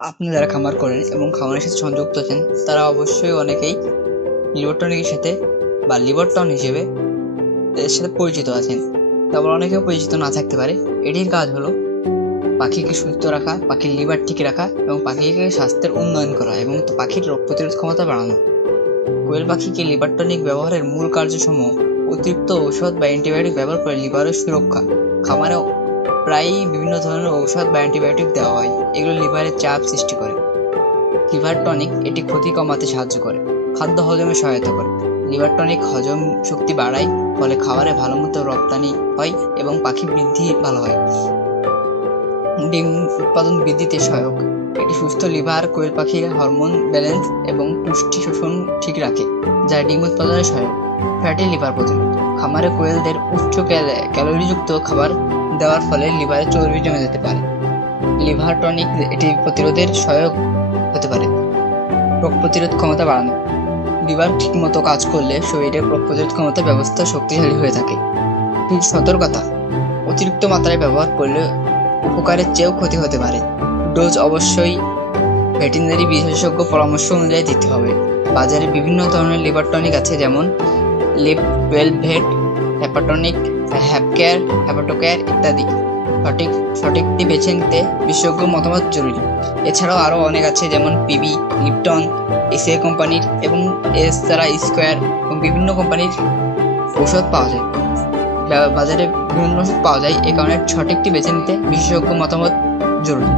আপনি যারা খামার করেন এবং খামারের সাথে সংযুক্ত আছেন, তারা অবশ্যই অনেকেই লিভার টনিকের সাথে বা লিভার টন হিসেবে এর সাথে পরিচিত আছেন। তারপর অনেকেও পরিচিত না থাকতে পারে। এটির কাজ হলো পাখিকে সুস্থ রাখা, পাখির লিভার ঠিক রাখা এবং পাখিকে স্বাস্থ্যের উন্নয়ন করা এবং পাখির রোগ প্রতিরোধ ক্ষমতা বাড়ানো। কোয়েল পাখিকে লিভার টনিক ব্যবহারের মূল কার্যসমূহ অতিরিক্ত ঔষধ বা অ্যান্টিবায়োটিক ব্যবহার করে লিভারের সুরক্ষা খামারে প্রায়ই বিভিন্ন ধরনের ঔষধ বা অ্যান্টিবায়োটিক দেওয়া হয়। এগুলো লিভারের চাপ সৃষ্টি করে। লিভার টনিক এটি ক্ষতি কমাতে সাহায্য করে, খাদ্য হজমে সহায়তা করে। লিভার টনিক হজম শক্তি বাড়ায়, ফলে খাবারে ভালো মতো রপ্তানি হয় এবং পাখি বৃদ্ধি ভালো হয়। ডিম উৎপাদন বৃদ্ধিতে সহায়ক। এটি সুস্থ লিভার কোয়েল পাখির হরমোন ব্যালেন্স এবং পুষ্টি শোষণ ঠিক রাখে, যা ডিম উৎপাদনে সহায়ক। ফ্যাটি লিভার প্রতিরোধ। খামারে কোয়েলদের উচ্চ ক্যালোরিযুক্ত খাবার দেওয়ার ফলে লিভারে চর্বি জমে যেতে পারে। লিভার টনিক এটি প্রতিরোধের সহায়ক হতে পারে। রোগ প্রতিরোধ ক্ষমতা বাড়ানো। লিভার ঠিকমতো কাজ করলে শরীরের রোগ প্রতিরোধ ক্ষমতা ব্যবস্থা শক্তিশালী হয়ে থাকে। সতর্কতা। অতিরিক্ত মাত্রায় ব্যবহার করলে উপকারের চেয়েও ক্ষতি হতে পারে। ডোজ অবশ্যই ভেটেরিনারি বিশেষজ্ঞ পরামর্শ অনুযায়ী দিতে হবে। বাজারে বিভিন্ন ধরনের লিভার টনিক আছে যেমন লিপ ভেট হ্যাপাটনিক হ্যাপকেয়ার হ্যাপাটোকেয়ার ইত্যাদি। সঠিক, সঠিকটি বেছে নিতে বিশেষজ্ঞ মতামত জরুরি। এছাড়াও আরও অনেক আছে, যেমন পিবি, লিপটন এসিআই কোম্পানির এবং তারা স্কোয়ার এবং বিভিন্ন কোম্পানির ঔষধ পাওয়া যায়। বাজারে বিভিন্ন ওষুধ পাওয়া যায়, এ কারণে সঠিকটি বেছে নিতে বিশেষজ্ঞ মতামত জরুরি।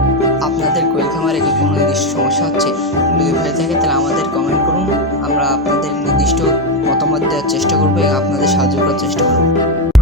আপনাদের কোয়েল খামারে কি কোনো নির্দিষ্ট সমস্যা হচ্ছে? যদি হয়ে থাকে তাহলে মতামত দেওয়ার চেষ্টা করব এবং আপনাদের সাহায্য করার চেষ্টা করব।